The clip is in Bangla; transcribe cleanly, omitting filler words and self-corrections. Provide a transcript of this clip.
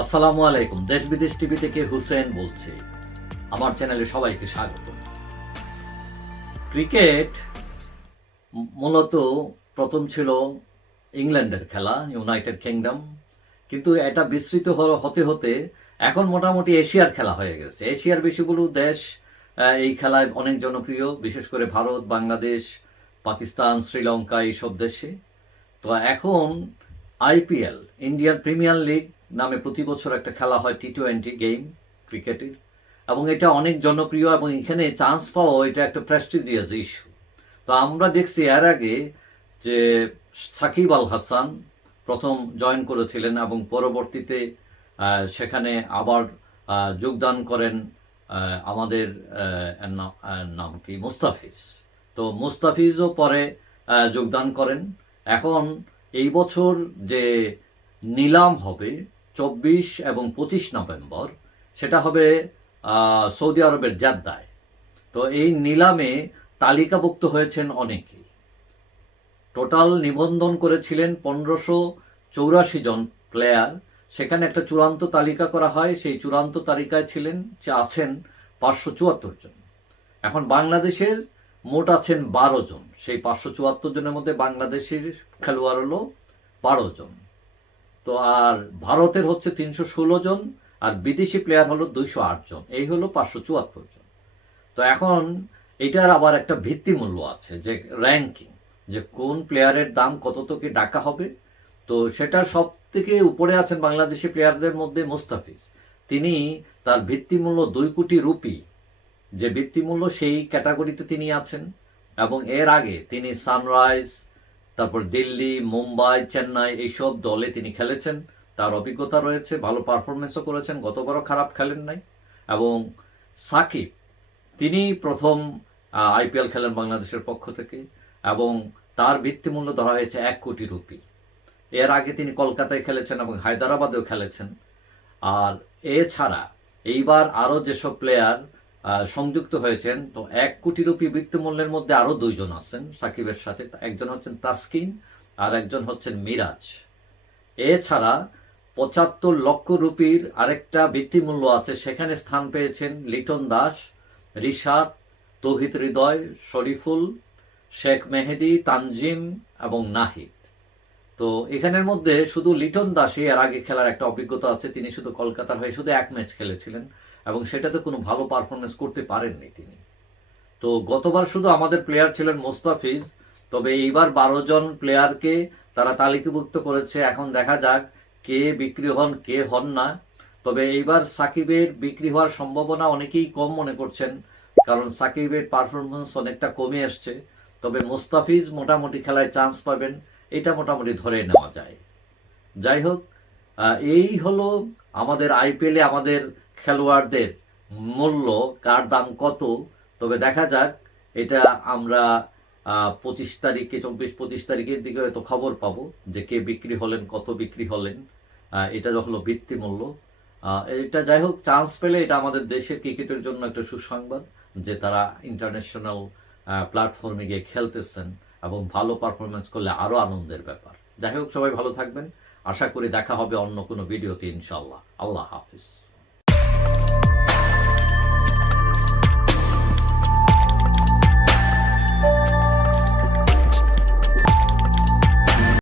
আসসালামু আলাইকুম। দেশ বিদেশ টিভি থেকে হুসেন বলছি। আমার চ্যানেলে সবাইকে স্বাগত। ক্রিকেট মূলত প্রথম ছিল ইংল্যান্ডের খেলা, ইউনাইটেড কিংডম, কিন্তু এটা বিস্তৃত হতে হতে এখন মোটামুটি এশিয়ার খেলা হয়ে গেছে। এশিয়ার বেশিগুলো দেশ এই খেলায় অনেক জনপ্রিয়, বিশেষ করে ভারত, বাংলাদেশ, পাকিস্তান, শ্রীলঙ্কা এইসব দেশে। তো এখন আইপিএল, ইন্ডিয়ান প্রিমিয়ার লিগ নামে প্রতি বছর একটা খেলা হয়, টি-20 গেম ক্রিকেটের, এবং এটা অনেক জনপ্রিয় এবং এখানে চান্স পাওয়া এটা একটা প্রেস্টিজিয়াস ইস্যু। তো আমরা দেখছি এর আগে যে সাকিব আল হাসান প্রথম জয়েন করেছিলেন এবং পরবর্তীতে সেখানে আবার যোগদান করেন আমাদের নাম কি, মুস্তাফিজ। তো মুস্তাফিজও পরে যোগদান করেন। এখন এই বছর যে নিলাম হবে 24 এবং 25 নভেম্বর, সেটা হবে সৌদি আরবের জেদ্দায়। তো এই নিলামে তালিকাভুক্ত হয়েছেন অনেকেই। টোটাল নিবন্ধন করেছিলেন 1584 জন প্লেয়ার। সেখানে একটা চূড়ান্ত তালিকা করা হয়, সেই চূড়ান্ত তালিকায় আছেন 574 জন। এখন বাংলাদেশের মোট আছেন 12 জন। সেই 574 জনের মধ্যে বাংলাদেশের খেলোয়াড় হলো 12 জন। তো আর ভারতের হচ্ছে 316 জন, আর বিদেশি প্লেয়ার হলো 208 জন। এই হলো 574 জন। তো এখন এটার আবার একটা ভিত্তিমূল্য আছে, যে র্যাঙ্কিং, যে কোন প্লেয়ারের দাম কত থেকে ডাকা হবে। তো সেটা সব থেকে উপরে আছেন বাংলাদেশি প্লেয়ারদের মধ্যে মুস্তাফিজ। তিনি তার ভিত্তিমূল্য 2 কোটি রুপি, যে ভিত্তিমূল্য সেই ক্যাটাগরিতে তিনি আছেন। এবং এর আগে তিনি সানরাইজ, তারপর দিল্লি, মুম্বাই, চেন্নাই এইসব দলে তিনি খেলেছেন। তার অভিজ্ঞতা রয়েছে, ভালো পারফরমেন্সও করেছেন, গতবারও খারাপ খেলেন নাই। এবং সাকিব, তিনি প্রথম আইপিএল খেলেন বাংলাদেশের পক্ষ থেকে, এবং তার ভিত্তিমূল্য ধরা হয়েছে 1 কোটি রুপি। এর আগে তিনি কলকাতায় খেলেছেন এবং হায়দ্রাবাদেও খেলেছেন। আর এছাড়া এইবার আরও যেসব প্লেয়ার সংযুক্ত হয়েছেন, তো 1 কোটি রুপি ভিত্তিমূল্যের মধ্যে আরও 2 জন আছেন সাকিবের সাথে। একজন হচ্ছেন তাসকিন আর একজন হচ্ছেন মিরাজ। এছাড়া 75 লক্ষ রুপির আরেকটা ভিত্তিমূল্য আছে, সেখানে স্থান পেয়েছেন লিটন দাস, রিশাদ, তৌহিদ হৃদয়, শরীফুল, শেখ মেহেদি, তানজিম এবং নাহিদ। তো এখানের মধ্যে শুধু লিটন দাসই এর আগে খেলার একটা অভিজ্ঞতা আছে। তিনি শুধু কলকাতার হয়ে শুধু 1 ম্যাচ খেলেছিলেন এবং সেটাতে কোনো ভালো পারফরমেন্স করতে পারেননি তিনি। তো গতবার শুধু আমাদের প্লেয়ার ছিলেন মুস্তাফিজ, তবে এইবার 12 জন প্লেয়ারকে তারা তালিকাভুক্ত করেছে। এখন দেখা যাক কে বিক্রি হন, কে হন না। তবে এইবার সাকিবের বিক্রি হওয়ার সম্ভাবনা অনেকেই কম মনে করছেন, কারণ সাকিবের পারফরমেন্স অনেকটা কমে আসছে। তবে মুস্তাফিজ মোটামুটি খেলায় চান্স পাবেন, এটা মোটামুটি ধরে নেওয়া যায়। যাই হোক, এই হলো আমাদের আইপিএলে আমাদের খেলোয়াড়দের মূল্য, কার দাম কত। তবে দেখা যাক, এটা আমরা 25 তারিখে, 24-25 তারিখের দিকে হয়তো খবর পাবো যে কে বিক্রি হলেন, কত বিক্রি হলেন। এটা হলো ভিত্তিমূল্য। এটা যাই হোক, চান্স পেলে এটা আমাদের দেশের ক্রিকেটের জন্য একটা সুসংবাদ, যে তারা ইন্টারন্যাশনাল প্ল্যাটফর্মে গিয়ে খেলতেছেন এবং ভালো পারফরমেন্স করলে আরও আনন্দের ব্যাপার। যাই হোক, সবাই ভালো থাকবেন। আশা করি দেখা হবে অন্য কোনো ভিডিওতে ইনশাআল্লাহ। আল্লাহ হাফিজ।